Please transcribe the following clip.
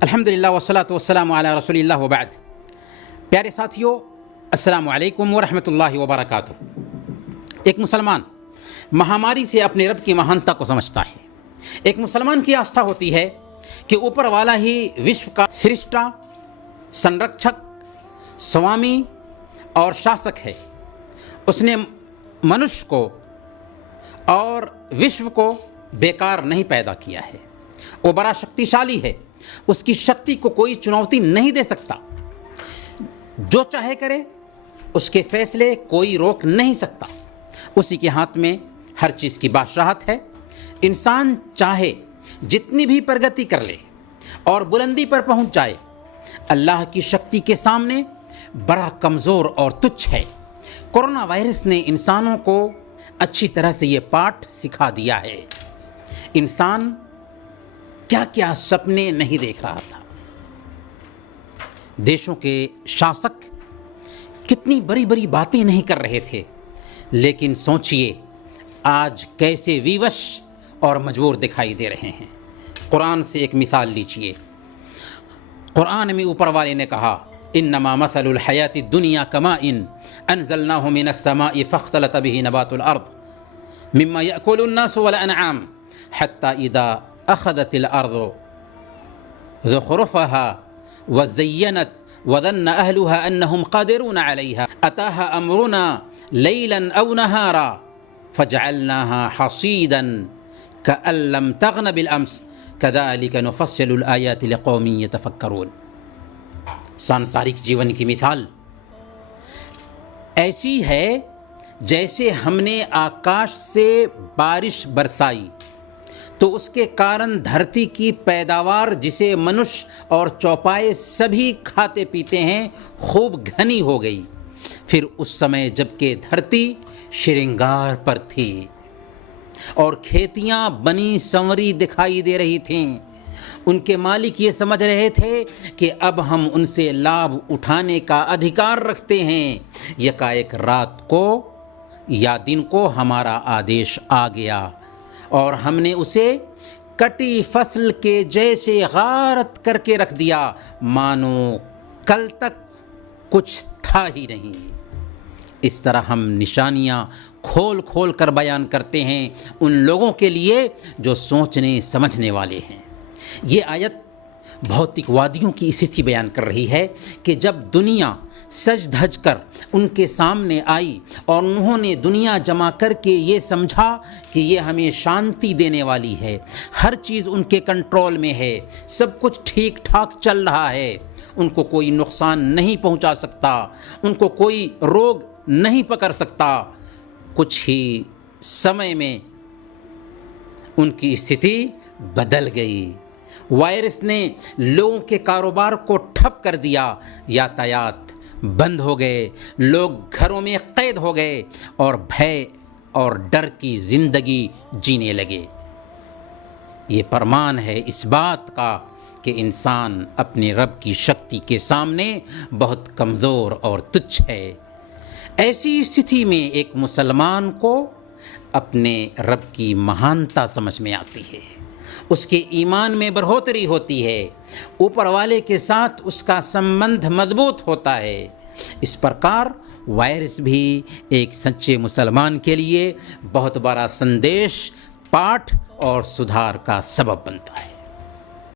अल्हम्दुलिल्लाह वस्सलातु वस्सलामु अला रसूलिल्लाह व बाद। प्यारे साथियों, अस्सलामु अलैकुम व रहमतुल्लाहि व बरकातुहू। एक मुसलमान महामारी से अपने रब की महानता को समझता है। एक मुसलमान की आस्था होती है कि ऊपर वाला ही विश्व का सृष्टा, संरक्षक, स्वामी और शासक है। उसने मनुष्य को और विश्व को बेकार नहीं पैदा किया है। वो बड़ा शक्तिशाली है, उसकी शक्ति को कोई चुनौती नहीं दे सकता। जो चाहे करे, उसके फैसले कोई रोक नहीं सकता। उसी के हाथ में हर चीज़ की बादशाहत है। इंसान चाहे जितनी भी प्रगति कर ले और बुलंदी पर पहुंच जाए, अल्लाह की शक्ति के सामने बड़ा कमज़ोर और तुच्छ है। कोरोना वायरस ने इंसानों को अच्छी तरह से ये पाठ सिखा दिया है। इंसान क्या क्या सपने नहीं देख रहा था। देशों के शासक कितनी बड़ी बड़ी बातें नहीं कर रहे थे, लेकिन सोचिए आज कैसे विवश और मजबूर दिखाई दे रहे हैं। कुरान से एक मिसाल लीजिए। कुरान में ऊपर वाले ने कहा, इन्नमा मसलुल हयाति दुनिया कमाइन अनज़लनाहु मिनस समाई फख्तलत बिही नबातुल अर्द मिम्मा याकुलुन नासु वल अनआम हत्ता इज़ा अख़ज़तिल अर्दु ज़ुख़रुफ़हा व ज़य्यनत व ज़न्न अहलुहा अन्नहुम क़ादिरून अलैहा अताहा अमरुना लैलन औ नहारा फ़जअलनाहा हसीदन कअन लम तग़न बिल अम्स कज़ालिक नुफ़स्सिलुल आयाति लिक़ौमिन यतफ़क्करून। सांसारिक जीवन की मिसाल ऐसी है जैसे हमने आकाश से बारिश बरसाई तो उसके कारण धरती की पैदावार, जिसे मनुष्य और चौपाए सभी खाते पीते हैं, खूब घनी हो गई। फिर उस समय जबकि धरती श्रृंगार पर थी और खेतियां बनी संवरी दिखाई दे रही थीं, उनके मालिक ये समझ रहे थे कि अब हम उनसे लाभ उठाने का अधिकार रखते हैं। यकाएक रात को या दिन को हमारा आदेश आ गया और हमने उसे कटी फसल के जैसे गारत करके रख दिया, मानो कल तक कुछ था ही नहीं। इस तरह हम निशानियां खोल खोल कर बयान करते हैं उन लोगों के लिए जो सोचने समझने वाले हैं। ये आयत भौतिकवादियों की स्थिति बयान कर रही है कि जब दुनिया सज धज कर उनके सामने आई और उन्होंने दुनिया जमा करके ये समझा कि ये हमें शांति देने वाली है, हर चीज़ उनके कंट्रोल में है, सब कुछ ठीक ठाक चल रहा है, उनको कोई नुकसान नहीं पहुंचा सकता, उनको कोई रोग नहीं पकड़ सकता, कुछ ही समय में उनकी स्थिति बदल गई। वायरस ने लोगों के कारोबार को ठप कर दिया, यातायात बंद हो गए, लोग घरों में कैद हो गए और भय और डर की जिंदगी जीने लगे। ये प्रमाण है इस बात का कि इंसान अपने रब की शक्ति के सामने बहुत कमज़ोर और तुच्छ है। ऐसी स्थिति में एक मुसलमान को अपने रब की महानता समझ में आती है, उसके ईमान में बढ़ोतरी होती है, ऊपर वाले के साथ उसका संबंध मजबूत होता है। इस प्रकार वायरस भी एक सच्चे मुसलमान के लिए बहुत बड़ा संदेश, पाठ और सुधार का सबब बनता है।